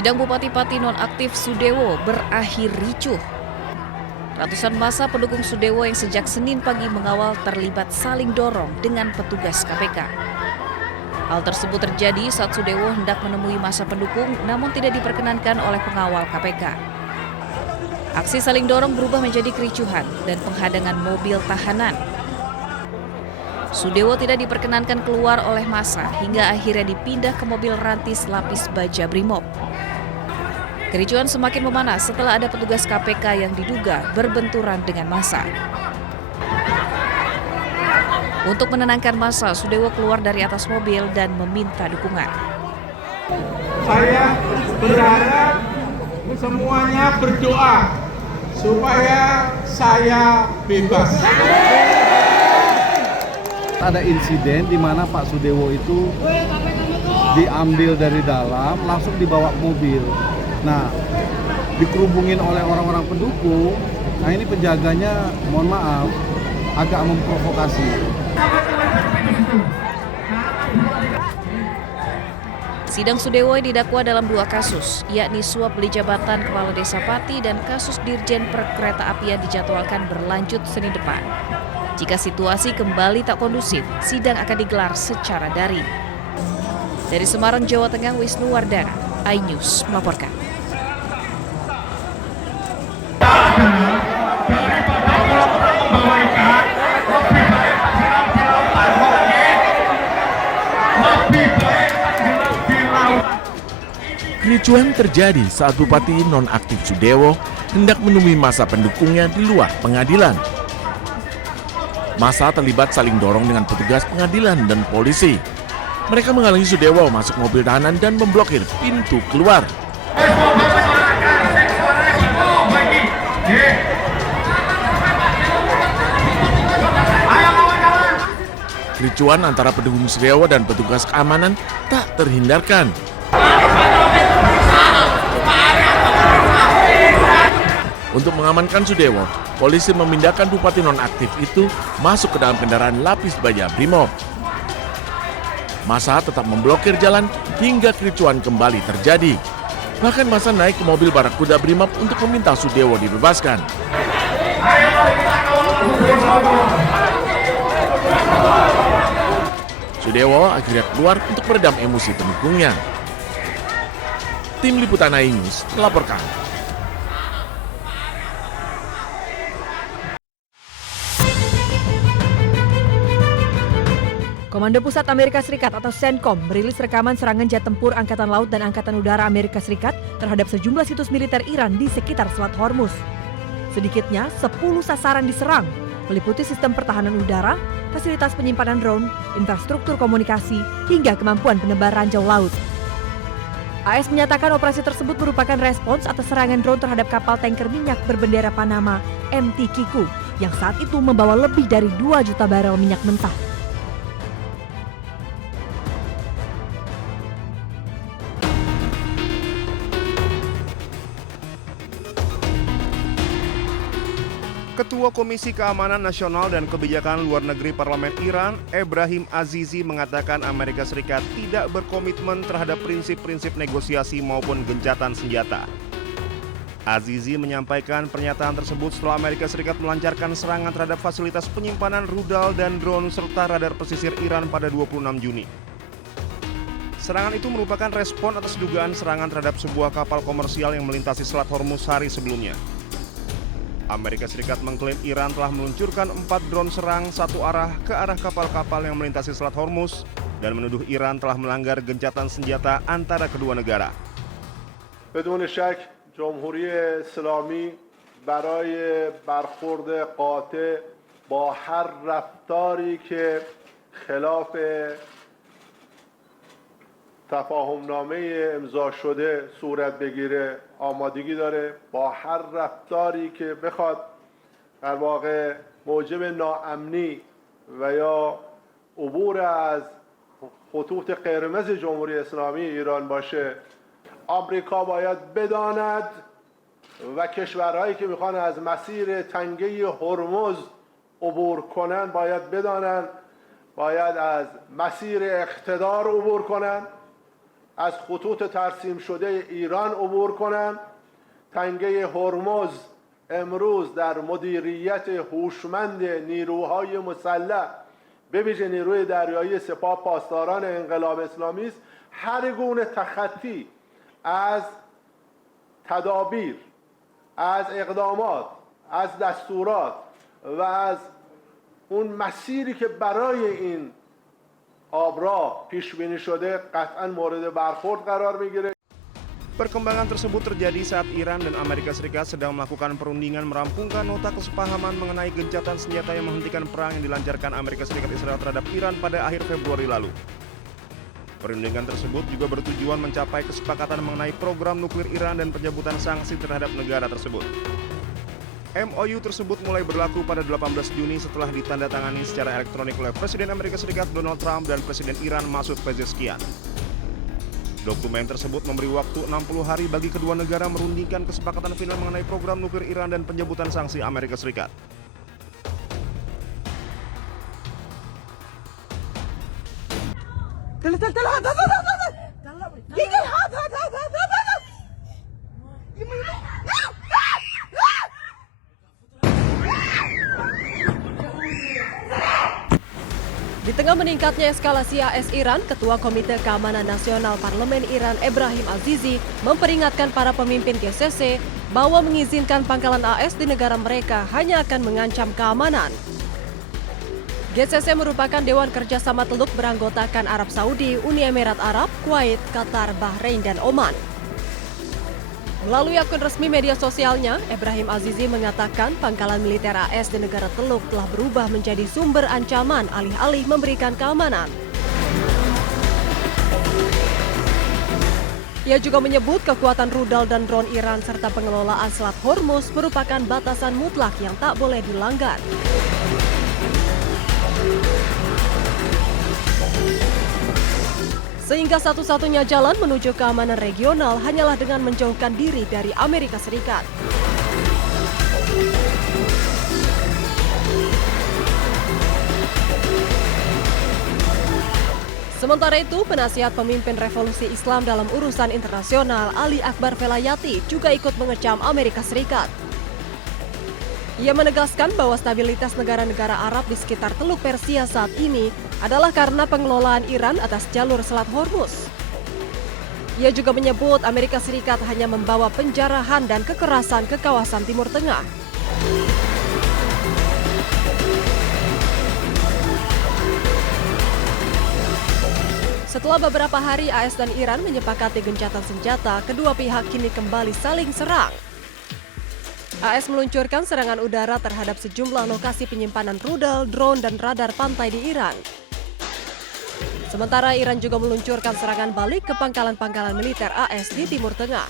Sidang Bupati Pati nonaktif Sudewo berakhir ricuh. Ratusan massa pendukung Sudewo yang sejak Senin pagi mengawal terlibat saling dorong dengan petugas KPK. Hal tersebut terjadi saat Sudewo hendak menemui massa pendukung namun tidak diperkenankan oleh pengawal KPK. Aksi saling dorong berubah menjadi kericuhan dan penghadangan mobil tahanan. Sudewo tidak diperkenankan keluar oleh massa hingga akhirnya dipindah ke mobil rantis lapis baja Brimob. Kericuhan semakin memanas setelah ada petugas KPK yang diduga berbenturan dengan massa. Untuk menenangkan massa, Sudewo keluar dari atas mobil dan meminta dukungan. Saya berharap semuanya berdoa supaya saya bebas. Ada insiden di mana Pak Sudewo itu diambil dari dalam, langsung dibawa mobil. Nah, dikerubungin oleh orang-orang pendukung. Nah, ini penjaganya, mohon maaf, agak memprovokasi. Sidang Sudewo didakwa dalam 2 kasus, yakni suap beli jabatan Kepala Desa Pati dan kasus Dirjen Perkeretaapian dijadwalkan berlanjut Senin depan. Jika situasi kembali tak kondusif, sidang akan digelar secara daring. Dari Semarang, Jawa Tengah, Wisnu Wardana, iNews melaporkan. Kericuhan terjadi saat Bupati nonaktif Sudewo hendak menemui massa pendukungnya di luar pengadilan. Massa terlibat saling dorong dengan petugas pengadilan dan polisi. Mereka menghalangi Sudewo masuk mobil tahanan dan memblokir pintu keluar. Kericuhan antara pendukung Sudewo dan petugas keamanan tak terhindarkan. Untuk mengamankan Sudewo, polisi memindahkan Bupati nonaktif itu masuk ke dalam kendaraan lapis baja Brimob. Massa tetap memblokir jalan hingga kericuhan kembali terjadi. Bahkan massa naik ke mobil Barakuda Brimob untuk meminta Sudewo dibebaskan. Sudewo akhirnya keluar untuk meredam emosi pendukungnya. Tim Liputan iNews melaporkan. Komando Pusat Amerika Serikat atau CENTCOM merilis rekaman serangan jet tempur Angkatan Laut dan Angkatan Udara Amerika Serikat terhadap sejumlah situs militer Iran di sekitar Selat Hormuz. Sedikitnya 10 sasaran diserang, meliputi sistem pertahanan udara, fasilitas penyimpanan drone, infrastruktur komunikasi, hingga kemampuan penebar ranjau laut. AS menyatakan operasi tersebut merupakan respons atas serangan drone terhadap kapal tanker minyak berbendera Panama MT Kiku yang saat itu membawa lebih dari 2 juta barel minyak mentah. Ketua Komisi Keamanan Nasional dan Kebijakan Luar Negeri Parlemen Iran, Ebrahim Azizi mengatakan Amerika Serikat tidak berkomitmen terhadap prinsip-prinsip negosiasi maupun gencatan senjata. Azizi menyampaikan pernyataan tersebut setelah Amerika Serikat melancarkan serangan terhadap fasilitas penyimpanan rudal dan drone serta radar pesisir Iran pada 26 Juni. Serangan itu merupakan respon atas dugaan serangan terhadap sebuah kapal komersial yang melintasi Selat Hormuz hari sebelumnya. Amerika Serikat mengklaim Iran telah meluncurkan 4 drone serang satu arah ke arah kapal-kapal yang melintasi Selat Hormuz dan menuduh Iran telah melanggar gencatan senjata antara kedua negara. بدون شک جمهوری اسلامی برای برخورد قاطع با هر رفتاری که خلاف تفاهمنامه امضا شده صورت بگیره آمادگی داره با هر رفتاری که بخواد در واقع موجب ناامنی و یا عبور از خطوط قرمز جمهوری اسلامی ایران باشه آمریکا باید بداند و کشورهایی که میخوان از مسیر تنگه هرمز عبور کنن باید بدانند باید از مسیر اقتدار عبور کنن از خطوط ترسیم شده ایران عبور کنند. تنگه هرمز امروز در مدیریت هوشمند نیروهای مسلح به ویژه نیروی دریایی سپاه پاسداران انقلاب اسلامی است. هر گونه تخطی از تدابیر، از اقدامات، از دستورات و از اون مسیری که برای این آبراه پیش بینی شده قطعا مورد برخورد قرار میگیره. Perkembangan tersebut terjadi saat Iran dan Amerika Serikat sedang melakukan perundingan merampungkan nota kesepahaman mengenai gencatan senjata yang menghentikan perang yang dilancarkan Amerika Serikat Israel terhadap Iran pada akhir Februari lalu. Perundingan tersebut juga bertujuan mencapai kesepakatan mengenai program nuklir Iran dan pencabutan sanksi terhadap negara tersebut. MOU tersebut mulai berlaku pada 18 Juni setelah ditandatangani secara elektronik oleh Presiden Amerika Serikat Donald Trump dan Presiden Iran Masoud Pezeshkian. Dokumen tersebut memberi waktu 60 hari bagi kedua negara merundingkan kesepakatan final mengenai program nuklir Iran dan pencabutan sanksi Amerika Serikat. Di tengah meningkatnya eskalasi AS Iran, Ketua Komite Keamanan Nasional Parlemen Iran Ebrahim Azizi memperingatkan para pemimpin GCC bahwa mengizinkan pangkalan AS di negara mereka hanya akan mengancam keamanan. GCC merupakan Dewan Kerjasama Teluk beranggotakan Arab Saudi, Uni Emirat Arab, Kuwait, Qatar, Bahrain, dan Oman. Melalui akun resmi media sosialnya, Ebrahim Azizi mengatakan pangkalan militer AS di negara Teluk telah berubah menjadi sumber ancaman alih-alih memberikan keamanan. Ia juga menyebut kekuatan rudal dan drone Iran serta pengelolaan Selat Hormuz merupakan batasan mutlak yang tak boleh dilanggar. Sehingga satu-satunya jalan menuju keamanan regional hanyalah dengan menjauhkan diri dari Amerika Serikat. Sementara itu, penasihat pemimpin revolusi Islam dalam urusan internasional Ali Akbar Velayati juga ikut mengecam Amerika Serikat. Ia menegaskan bahwa stabilitas negara-negara Arab di sekitar Teluk Persia saat ini adalah karena pengelolaan Iran atas jalur Selat Hormuz. Ia juga menyebut Amerika Serikat hanya membawa penjarahan dan kekerasan ke kawasan Timur Tengah. Setelah beberapa hari AS dan Iran menyepakati gencatan senjata, kedua pihak kini kembali saling serang. AS meluncurkan serangan udara terhadap sejumlah lokasi penyimpanan rudal, drone, dan radar pantai di Iran. Sementara Iran juga meluncurkan serangan balik ke pangkalan-pangkalan militer AS di Timur Tengah.